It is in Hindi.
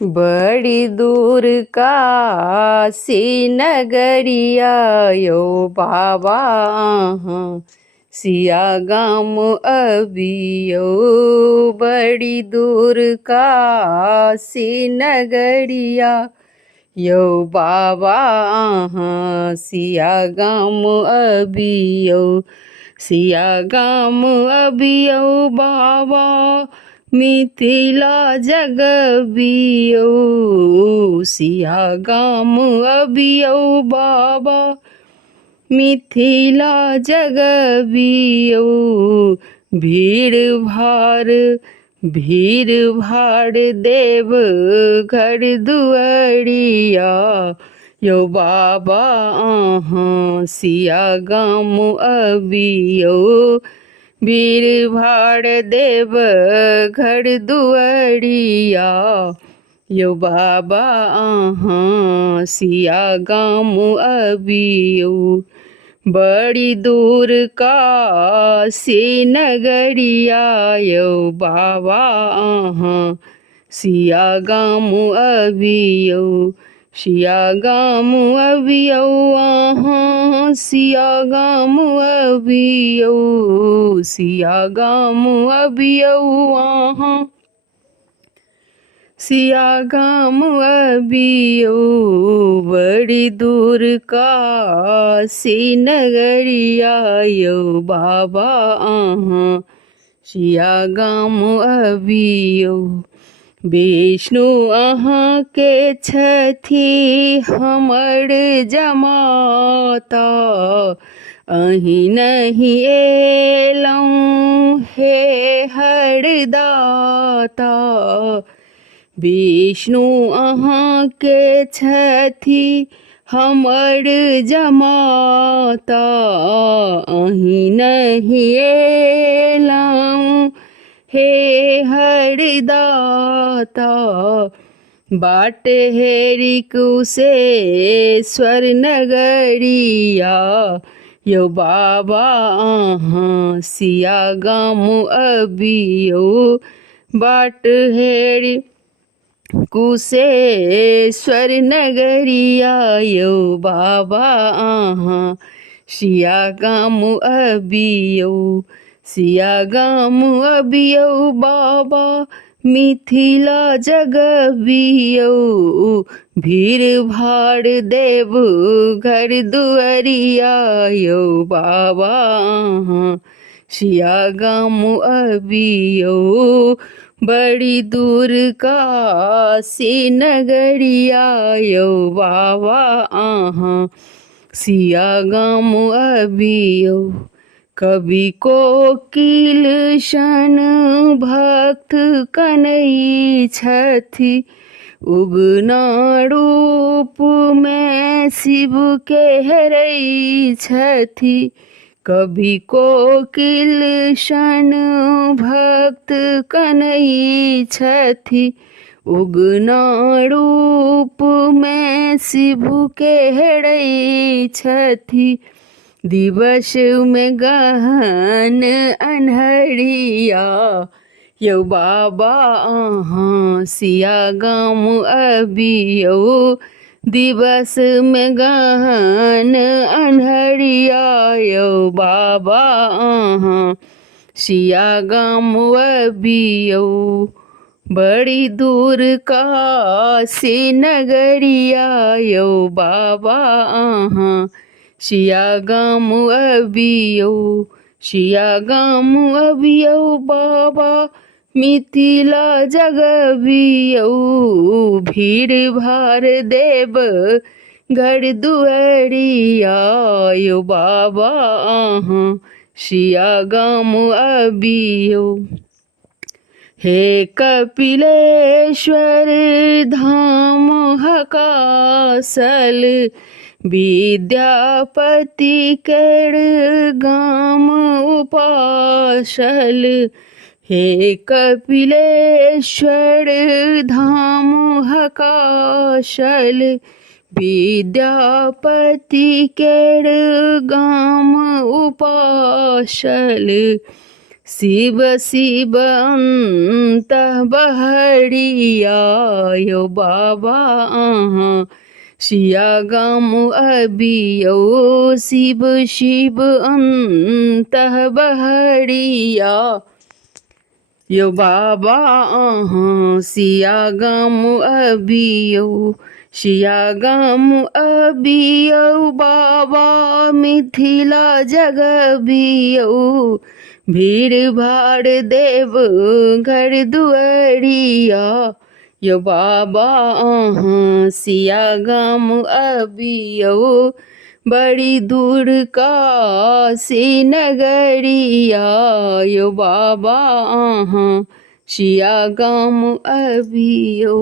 बड़ी दूर काशी नगरिया यो बाबा सिया गाम अबियो। बड़ी दूर काशी नगरिया यो बाबा सिया गाम अबियो। सिया गाम अबियो बाबा मिथिला जगबियो। सिया गाम अबियो बाबा मिथिला जगबियो। भीड़ भाड़ देव घर दुआरिया यो बाबा सिया गाम अबियो। भीड़ भाड़ देव घर दुआरिया यो बाबा सिया गाम अबियो। बड़ी दूर काशी नगरिया यो बाबा सिया गाम अबियो। सिया गाम अबियो सिया गाम अबियो। सिया गाम अबियो सिया गाम अबियो। बड़ी दूर काशी नगरिया यो बाबा सिया गाम अबियो। विष्णु अहाँ के छथि हमर जमाता अहि नहीं एलौं हे हरदाता। विष्णु अहाँ के छथि हमर जमाता अहि नहीं एलौं हे हरदाता। बाट हेरी कुशेश्वर नगरिया यो बाबा सिया गाम अबियो। बाट हेरी कुशेश्वर नगरिया यो बाबा सिया गाम अबियो। सिया गाम अबियो बाबा मिथिला जगबियो। भीड़ भाड़ देव घर दुआरिया यो बाबा सिया गाम अबियो। बड़ी दूर काशी नगरिया यो बाबा सिया गाम अबियो। कवि कोकिल सन भक्त कनई छथि उगना रूप में शिव के हेरई छथि। कवि कोकिल सन भक्त कनई छथि उगना रूप में शिव के हेरई छथि। दिवस में गहन अन्हरिया यो बाबा सिया गाम अबियो। दिवस में गहन अन्हरिया यो बाबा सिया गाम अबियो। बड़ी दूर काशी नगरिया यो बाबा सिया गाम अबियो। सिया गाम अबियो बाबा मिथिला जगबियो। भीड़ भाड़ देव घर दुआरिया यो बाबा सिया गाम अबियो। हे कपिलेश्वर धाम हकासल विद्यापति केड़ गाम उपासल। हे कपिलेश्वर धाम हकासल विद्यापति केड़ गाम उपासल। शिव शिव अंत बहड़िया यो बाबा सिया गाम अबियो शिव शिव अंत बहड़िया यो बाबा सिया गाम अबियो सिया गाम अबियो बाबा मिथिला जगबियो भीड़ भाड़ देव घर दुआरिया यो बाबा सिया गाम अबियो बड़ी दूर काशी नगरिया यो बाबा सिया गाम अबियो।